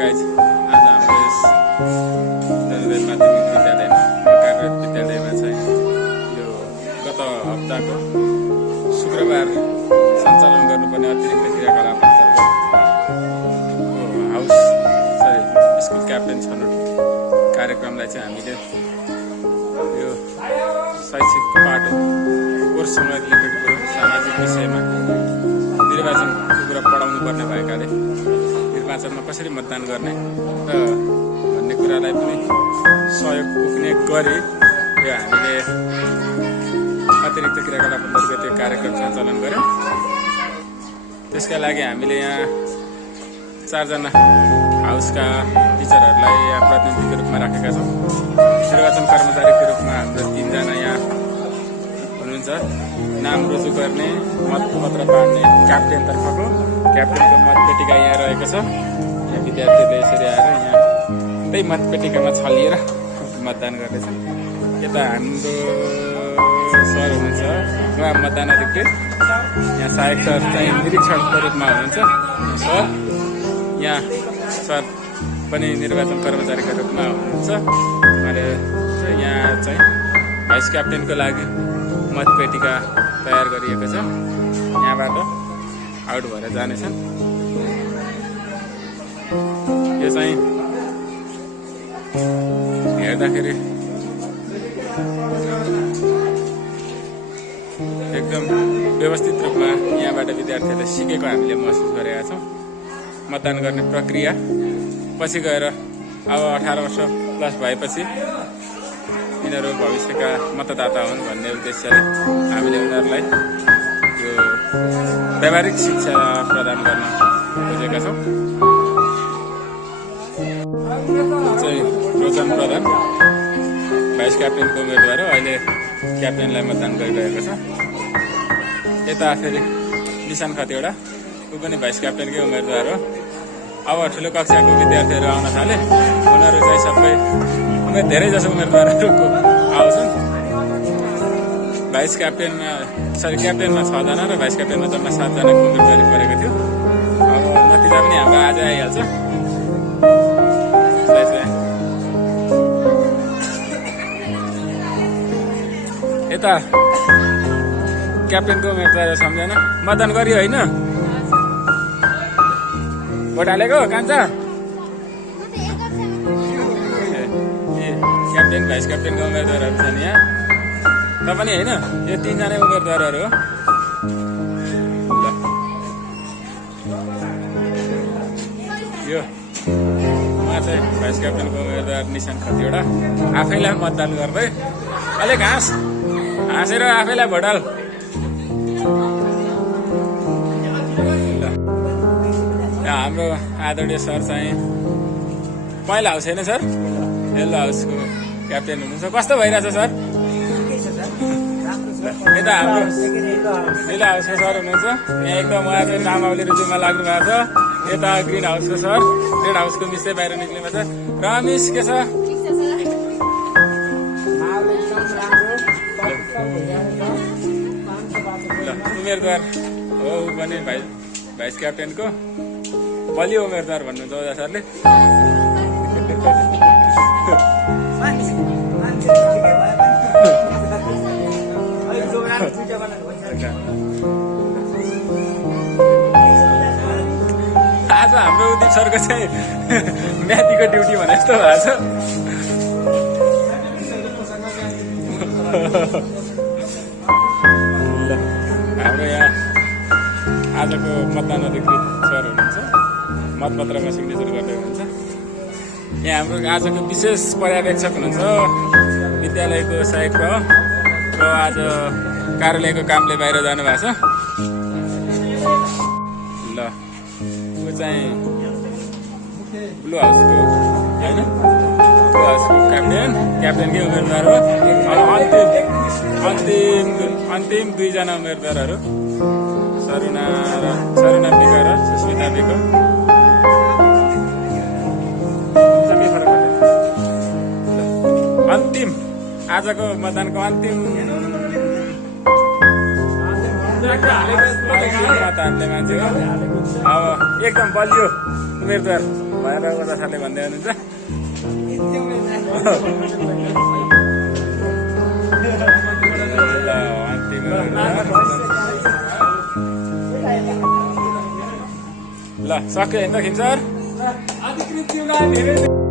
Guys आज हाम्रो यस दरबार माध्यमिक विद्यालयमा कार्यरत विद्यालयमा चाहिँ यो गत हप्ताको शुक्रबार सञ्चालन गर्नुपर्ने अतिरिक्त क्रियाकलाप स्कुल क्याप्टेन छनौट कार्यक्रमलाई चाहिँ हामीले यो शैक्षिक पाटो कोर्ससँग रिलेटेड कुरो सामाजिक विषयमा निर्वाचनको कुरा पढाउनु पर्ने भएकाले निर्वाचनमा कसरी मतदान गर्ने र भन्ने कुरालाई पनि सहयोग पुग्ने गरी यो हामीले अतिरिक्त क्रियाकलाप अन्तर्गत यो कार्यक्रम सञ्चालन गर्यौँ। त्यसका लागि हामीले यहाँ 4 जना हाउसका टिचरहरूलाई यहाँ प्रतिनिधिको रूपमा राखेका छौँ। निर्वाचन कर्मचारीको रूपमा हाम्रो 3 जना यहाँ हुनुहुन्छ। नाम रुजु गर्ने, मतपत्र बाँड्ने क्याप्टेनको मतपेटिका यहाँ रहेको छ। यहाँ विद्यार्थीले यसरी आएर यहाँ त्यही मतपेटिकामा छलिएर मतदान गर्नेछ। यता हाम्रो सर हुनुहुन्छ, उहाँ मतदान अधिकृत। यहाँ सहायक सर चाहिँ निरीक्षणको रूपमा हुनुहुन्छ सर। यहाँ सर पनि निर्वाचन कर्मचारीको रूपमा हुनुहुन्छ। उहाँले यहाँ चाहिँ भाइस क्याप्टेनको लागि मतपेटिका तयार गरिएको छ। यहाँबाट आउट भएर जानेछन्। यो चाहिँ हेर्दाखेरि एकदम व्यवस्थित रूपमा यहाँबाट विद्यार्थीहरूले सिकेको हामीले महसुस गरेका छौँ। मतदान गर्ने प्रक्रिया पछि गएर अब 18 वर्ष प्लस भएपछि यिनीहरू भविष्यका मतदाता हुन् भन्ने उद्देश्यले हामीले उनीहरूलाई यो व्यावहारिक शिक्षा प्रदान गर्न खोजेका छौँ। चाहिँ रोचन प्रधान भाइस क्याप्टेनको उम्मेदवार हो, अहिले क्याप्टेनलाई मतदान गरिरहेको छ। यता फेरि निशान खतिवडा, ऊ पनि भाइस क्याप्टेनकै उम्मेदवार हो। अब ठुलो कक्षाको विद्यार्थीहरू आउन थाले। उनीहरू चाहिँ सबै धेरै जसो उम्मेदवारहरू आउँछन्। भाइस क्याप्टेनमा क्याप्टेनमा 6 जना र भाइस क्याप्टेनमा जम्मा 7 जनाको उम्मेदवारी परेको थियो। अब नतिजा पनि हाम्रो आज आइहाल्छ। यता क्याप्टेनको उम्मेदवार सम्झना मतदान गरियो होइन? भोट हालेको कान्छ? क्याप्टेन भाइस क्याप्टेनको उम्मेदवारहरू छन् यहाँ। त पनि होइन, यो 3 जना उम्मेदवारहरू हो। ल यो उहाँ चाहिँ भाइस क्याप्टेनको उम्मेदवार निशान खतिवडा आफैलाई मतदान गर्दै अलिक हाँसेर आफैलाई भोट हाल। हाम्रो आदरणीय सर चाहिँ पहिलो हाउस होइन सर, येल्लो हाउसको क्याप्टेन हुनुहुन्छ। कस्तो भइरहेछ सर? यता हाम्रो येल्लो हाउसको सर हुनुहुन्छ। यहाँ एकदम उहाँ चाहिँ नामावली रुजुमा लाग्नु भएको छ। यता ग्रिन हाउसको सर, रेड हाउसको मिसै बाहिर निक्लिनु भएको छ। रमेश के छ? उम्मेदवार हो ऊ पनि भाइस क्याप्टेनको बलियो उम्मेदवार भन्नुहुन्छ ओजा सरले। आज हाम्रो उदिप सरको चाहिँ म्याथीको ड्युटी भने जस्तो भएको छ। हाम्रो यहाँ आजको मतदान अधिकृत सर हुनुहुन्छ, मतपत्रमा सिग्नेचर गर्दै हुनुहुन्छ। यहाँ हाम्रो आजको विशेष पर्यवेक्षक हुनुहुन्छ विद्यालयको सहायक र आज कार्यालयको कामले बाहिर जानुभएको छ। ल ऊ चाहिँ ब्लू हाउसको होइन, ब्लू हाउसको क्याप्टेनकै उम्मेदवार हो। अन्तिम 2 जना उम्मेदवारहरू सरुना बिक र सुस्मिता बिक। अन्तिम आजको मतदानको अन्तिम मत हाल्ने मान्छे हो। अब एकदम बलियो उम्मेदवार भएर गोर्खाले भन्दै हुनुहुन्छ ल अन्तिम ल सक्यो होइन खिम्सर अधिकृत जिम्मेवारी